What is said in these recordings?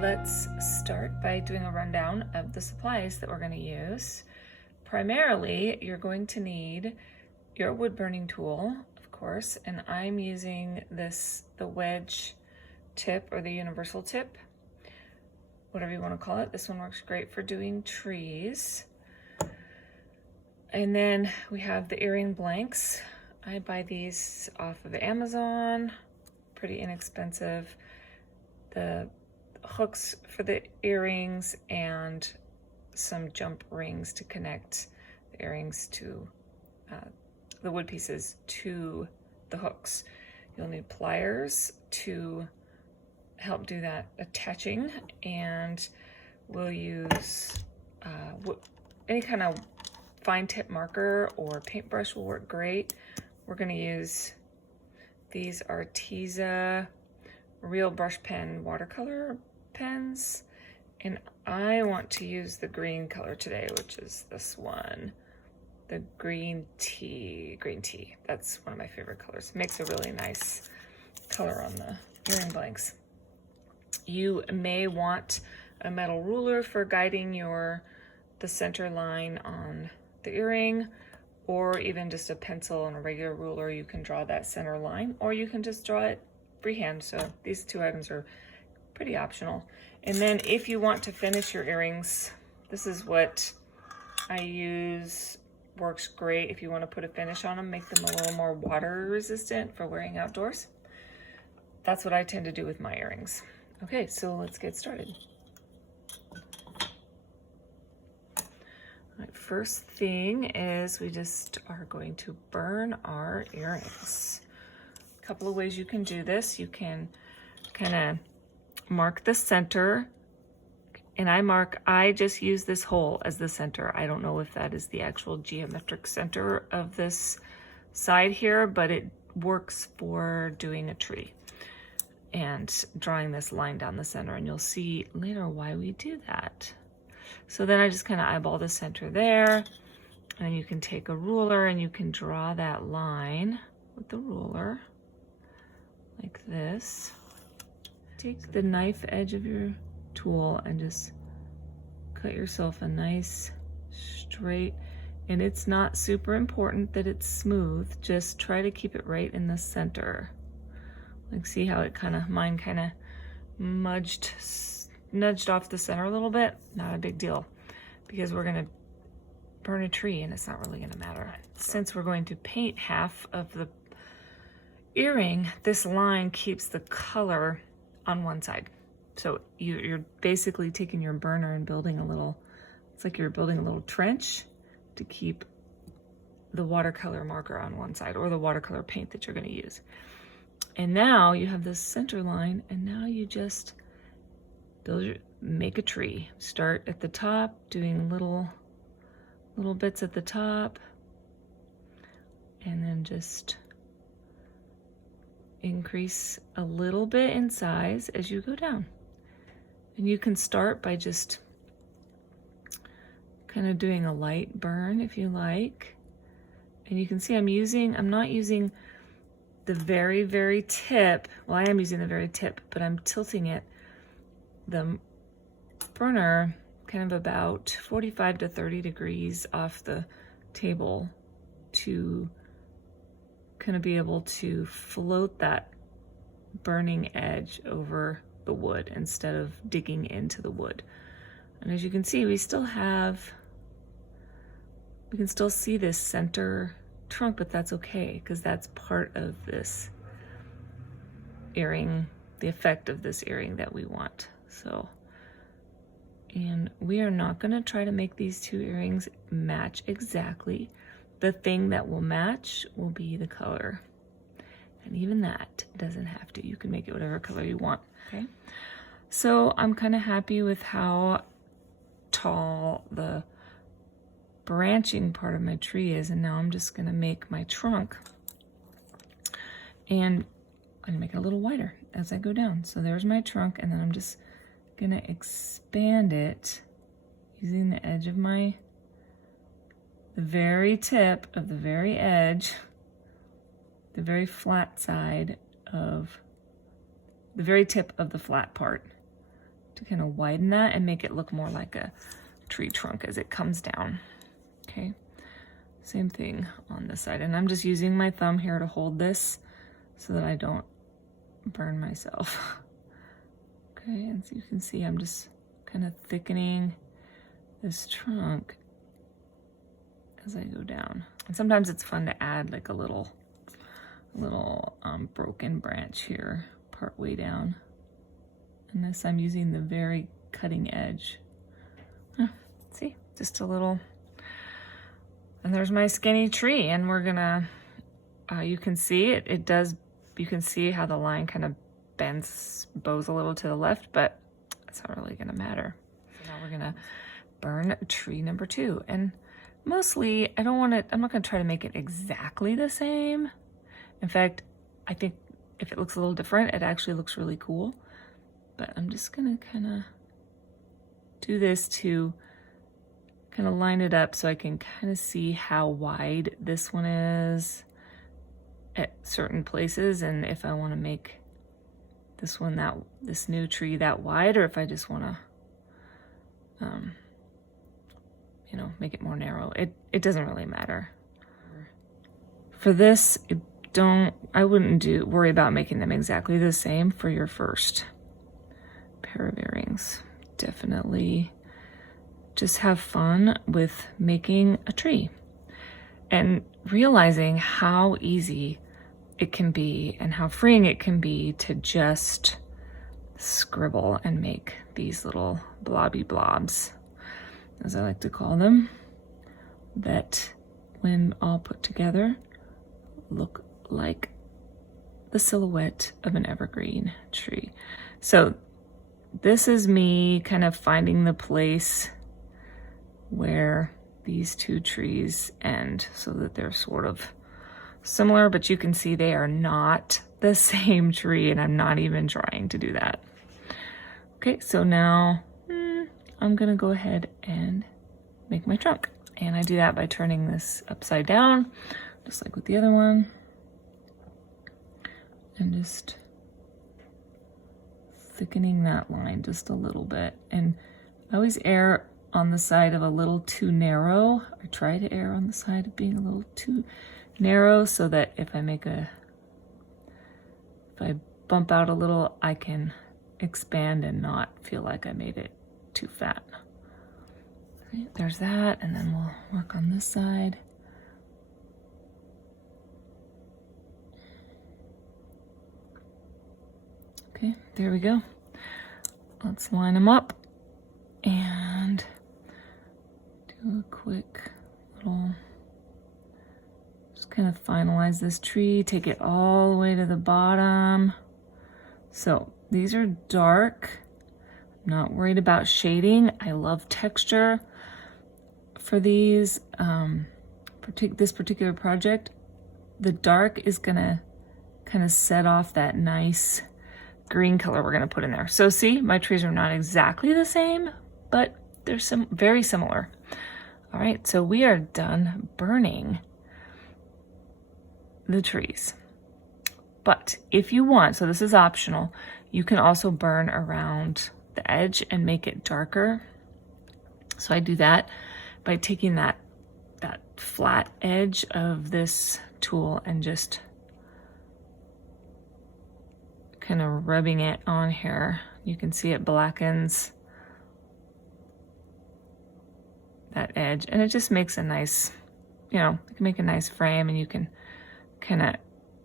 let's start by doing a rundown of the supplies that we're going to use. Primarily, you're going to need your wood burning tool, of course, and I'm using the wedge tip or the universal tip, whatever you want to call it. This one works great for doing trees. And then we have the earring blanks. I buy these off of Amazon, pretty inexpensive. The hooks for the earrings and some jump rings to connect the earrings to the wood pieces to the hooks. You'll need pliers to help do that attaching, and we'll use any kind of fine tip marker or paintbrush will work great. We're going to use these Arteza real brush pen watercolor pens, and I want to use the green color today, which is this one, the green tea. That's one of my favorite colors. It makes a really nice color on the earring blanks. You may want a metal ruler for guiding the center line on the earring, or even just a pencil and a regular ruler. You can draw that center line, or you can just draw it freehand. So these two items are pretty optional. And then if you want to finish your earrings, this is what I use. Works great if you want to put a finish on them, make them a little more water resistant for wearing outdoors. That's what I tend to do with my earrings. Okay, so let's get started. All right, first thing is we just are going to burn our earrings. A couple of ways you can do this. You can kind of mark the center, and I just use this hole as the center. I don't know if that is the actual geometric center of this side here, but it works for doing a tree and drawing this line down the center, and you'll see later why we do that. So then I just kind of eyeball the center there, and you can take a ruler and you can draw that line with the ruler like this. Take the knife edge of your tool and just cut yourself a nice straight, and it's not super important that it's smooth, just try to keep it right in the center. Like, see how mine kind of nudged off the center a little bit? Not a big deal, because we're gonna burn a tree and it's not really gonna matter. Since we're going to paint half of the earring, this line keeps the color on one side. So you're basically taking your burner and building it's like you're building a little trench to keep the watercolor marker on one side, or the watercolor paint that you're gonna use. And now you have this center line, and now you just make a tree. Start at the top, doing little bits at the top, and then just increase a little bit in size as you go down. And you can start by just kind of doing a light burn if you like. And you can see I'm not using the very, very tip. Well, I am using the very tip, but I'm tilting the burner kind of about 45 to 30 degrees off the table to kind of be able to float that burning edge over the wood instead of digging into the wood. And as you can see, we can still see this center trunk, but that's okay, because that's part of this earring, the effect of this earring that we want. So, and we are not going to try to make these two earrings match exactly. The thing that will match will be the color, and even that doesn't have to. You can make it whatever color you want. Okay, so I'm kind of happy with how tall the branching part of my tree is, and now I'm just going to make my trunk, and I'm going to make it a little wider as I go down. So there's my trunk, and then I'm just going to expand it using the edge of the very tip of the very edge, the very flat side of the very tip of the flat part to kind of widen that and make it look more like a tree trunk as it comes down. Okay, same thing on this side. And I'm just using my thumb here to hold this so that I don't burn myself. Okay, and so you can see I'm just kind of thickening this trunk as I go down. And sometimes it's fun to add like a little broken branch here part way down. And this I'm using the very cutting edge. See, just a little. And there's my skinny tree, and we're gonna, you can see it does, you can see how the line kind of bows a little to the left, but it's not really gonna matter. So now we're gonna burn tree number 2. And mostly, I'm not gonna try to make it exactly the same. In fact, I think if it looks a little different, it actually looks really cool. But I'm just gonna kind of do this to kind of line it up so I can kind of see how wide this one is at certain places, and if I want to make this new tree that wide, or if I just want to you know, make it more narrow. It doesn't really matter. For this, I wouldn't worry about making them exactly the same for your first pair of earrings. Definitely just have fun with making a tree and realizing how easy it can be and how freeing it can be to just scribble and make these little blobby blobs, as I like to call them, that when all put together look like the silhouette of an evergreen tree. So this is me kind of finding the place where these two trees end so that they're sort of similar, but you can see they are not the same tree, and I'm not even trying to do that. Okay, so now I'm gonna go ahead and make my trunk. And I do that by turning this upside down, just like with the other one. And just thickening that line just a little bit. And I always err on the side of a little too narrow. I try to err on the side of being a little too narrow so that if I bump out a little, I can expand and not feel like I made it too fat. Okay, there's that, and then we'll work on this side. Okay, there we go. Let's line them up and do a quick little, just kind of finalize this tree, take it all the way to the bottom. So these are dark. I'm not worried about shading. I love texture for these. This particular project, the dark is gonna kind of set off that nice green color we're gonna put in there. So see, my trees are not exactly the same, but they're very similar. All right, so we are done burning the trees. But if you want, so this is optional, you can also burn around the edge and make it darker. So I do that by taking that flat edge of this tool and just kind of rubbing it on here. You can see it blackens that edge, and it just makes a nice, you know, it can make a nice frame, and you can kind of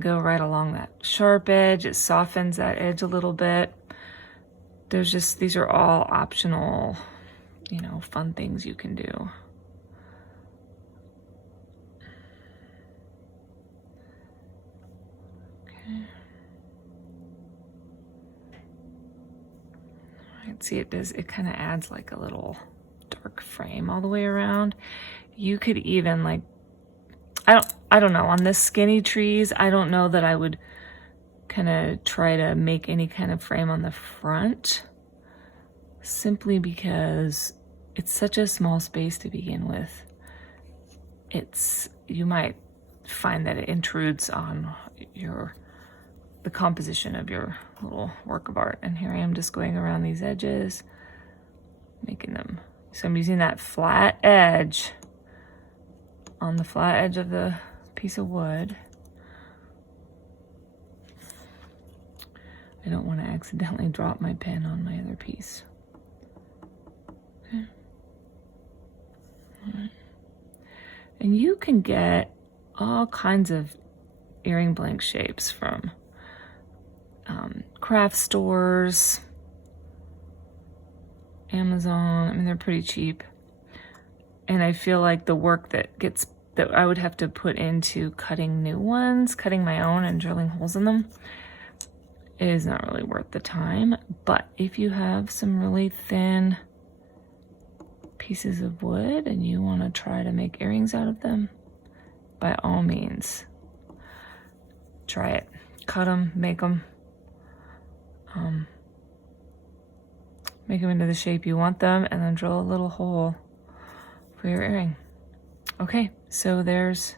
go right along that sharp edge. It softens that edge a little bit. There's just, these are all optional, you know, fun things you can do. Okay. All right, see, it kind of adds like a little dark frame all the way around. You could even like, I don't know, on this skinny trees, I don't know that I would kind of try to make any kind of frame on the front, simply because it's such a small space to begin with. You might find that it intrudes on your the composition of your little work of art. And here I am just going around these edges, making them. So I'm using that flat edge on the flat edge of the piece of wood. I don't want to accidentally drop my pen on my other piece. Okay. All right. And you can get all kinds of earring blank shapes from craft stores, Amazon. I mean, they're pretty cheap. And I feel like the work that I would have to put into cutting new ones, cutting my own and drilling holes in them, is not really worth the time. But if you have some really thin pieces of wood and you want to try to make earrings out of them, by all means, try it. Cut them, make them. Make them into the shape you want them, and then drill a little hole for your earring. Okay, so there's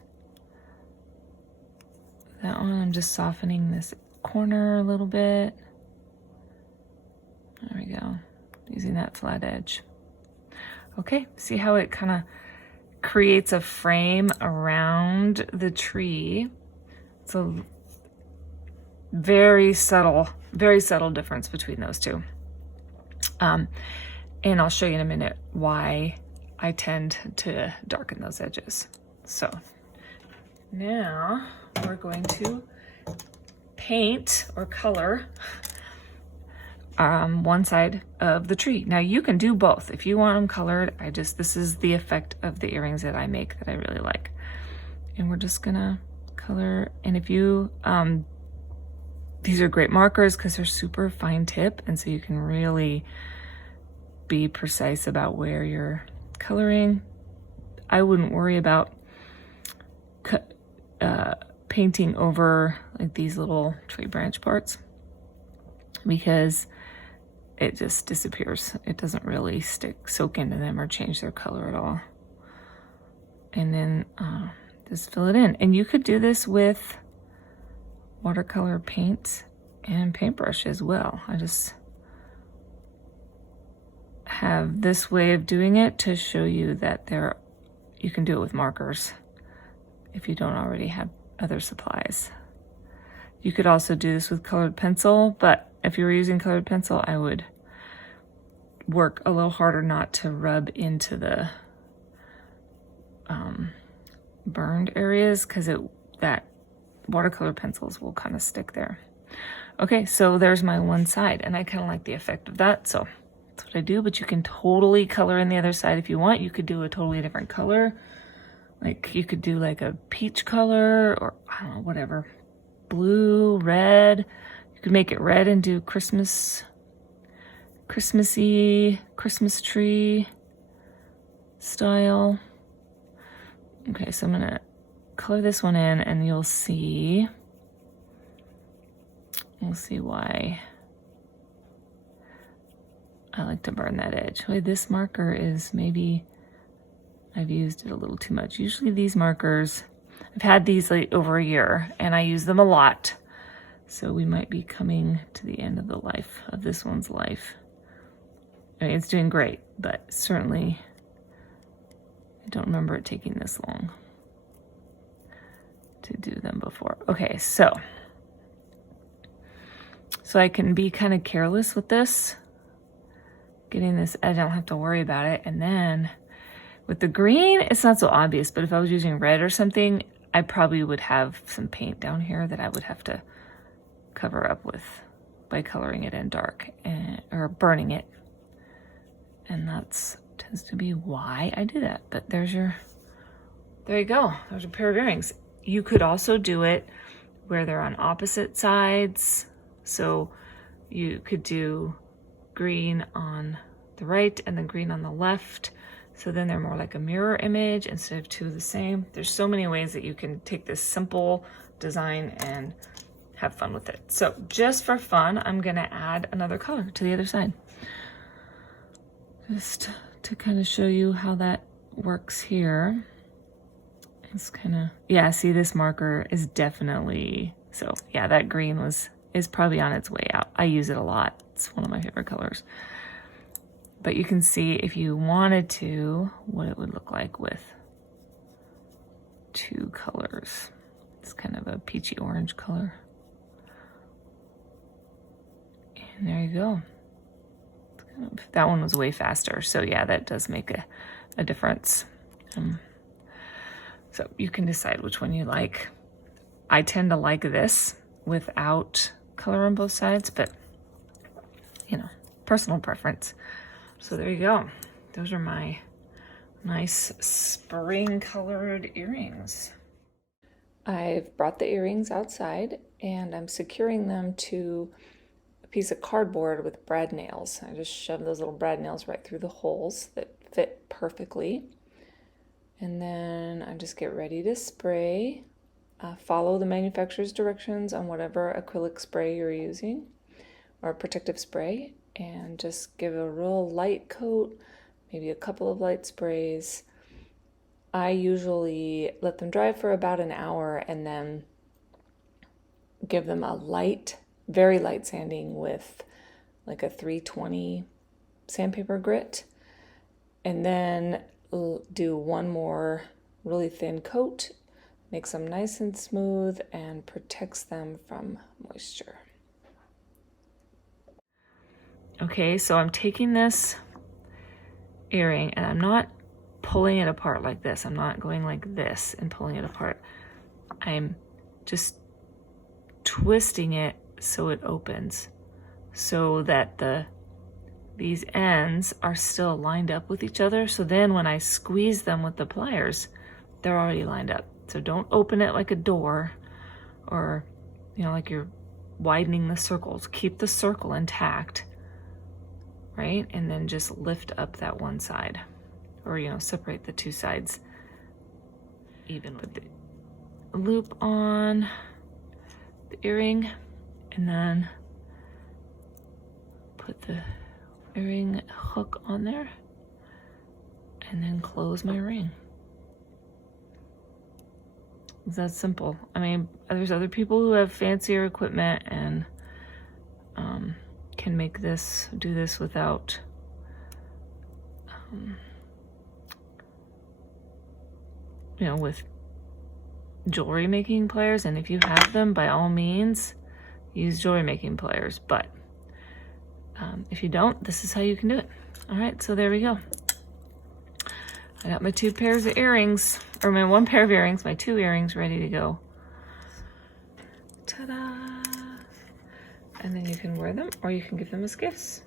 that one. I'm just softening this corner a little bit. There we go, using that flat edge. Okay, see how it kind of creates a frame around the tree. It's a very subtle difference between those two. And I'll show you in a minute why I tend to darken those edges. So now we're going to paint or color one side of the tree. Now you can do both if you want them colored. This is the effect of the earrings that I make that I really like. And we're just gonna color. And if you, these are great markers because they're super fine tip, and so you can really be precise about where you're coloring. I wouldn't worry about painting over like these little tree branch parts because it just disappears. It doesn't really soak into them or change their color at all. And then just fill it in. And you could do this with watercolor paint and paintbrush as well. I just have this way of doing it to show you that you can do it with markers if you don't already have other supplies. You could also do this with colored pencil, but if you were using colored pencil, I would work a little harder not to rub into the burned areas, because that watercolor pencils will kind of stick there. Okay, so there's my one side, and I kind of like the effect of that, so that's what I do. But you can totally color in the other side if you want. You could do a totally different color. Like you could do like a peach color, or I don't know, whatever. Blue, red. You could make it red and do Christmassy, Christmas tree style. Okay, so I'm gonna color this one in, and we'll see why I like to burn that edge. Wait, this marker is, maybe I've used it a little too much. Usually these markers, I've had these like over a year and I use them a lot. So we might be coming to the end of the life of this one's life. I mean, it's doing great, but certainly I don't remember it taking this long to do them before. Okay, so I can be kind of careless with this, getting this edge. I don't have to worry about it. And then with the green, it's not so obvious, but if I was using red or something, I probably would have some paint down here that I would have to cover up with by coloring it in dark or burning it. And that's tends to be why I do that. But there you go. There's a pair of earrings. You could also do it where they're on opposite sides. So you could do green on the right and then green on the left. So then they're more like a mirror image instead of two of the same. There's so many ways that you can take this simple design and have fun with it. So just for fun, I'm gonna add another color to the other side. Just to kind of show you how that works here. It's kind of, yeah, see, this marker is definitely So yeah, that green is probably on its way out. I use it a lot. It's one of my favorite colors. But you can see if you wanted to, what it would look like with two colors. It's kind of a peachy orange color. And there you go. That one was way faster. So yeah, that does make a difference. So you can decide which one you like. I tend to like this without color on both sides, but you know, personal preference. So there you go. Those are my nice spring colored earrings. I've brought the earrings outside and I'm securing them to a piece of cardboard with brad nails. I just shove those little brad nails right through the holes that fit perfectly. And then I just get ready to spray. Follow the manufacturer's directions on whatever acrylic spray you're using or protective spray, and just give a real light coat, maybe a couple of light sprays. I usually let them dry for about an hour and then give them a light, very light sanding with like a 320 sandpaper grit, and then do one more really thin coat, makes them nice and smooth and protects them from moisture. Okay, so I'm taking this earring and I'm not pulling it apart like this. I'm not going like this and pulling it apart. I'm just twisting it so it opens, so that these ends are still lined up with each other. So then when I squeeze them with the pliers, they're already lined up. So don't open it like a door or, you know, like you're widening the circles. Keep the circle intact, right? And then just lift up that one side, or, you know, separate the two sides evenly. Put the loop on the earring and then put the earring hook on there and then close my ring. It's that simple. I mean, there's other people who have fancier equipment and can do this without you know, with jewelry making pliers. And if you have them, by all means use jewelry making pliers, but if you don't, this is how you can do it. All right, so there we go. I got my two pairs of earrings, or my one pair of earrings, my two earrings ready to go. Ta-da! And then you can wear them or you can give them as gifts.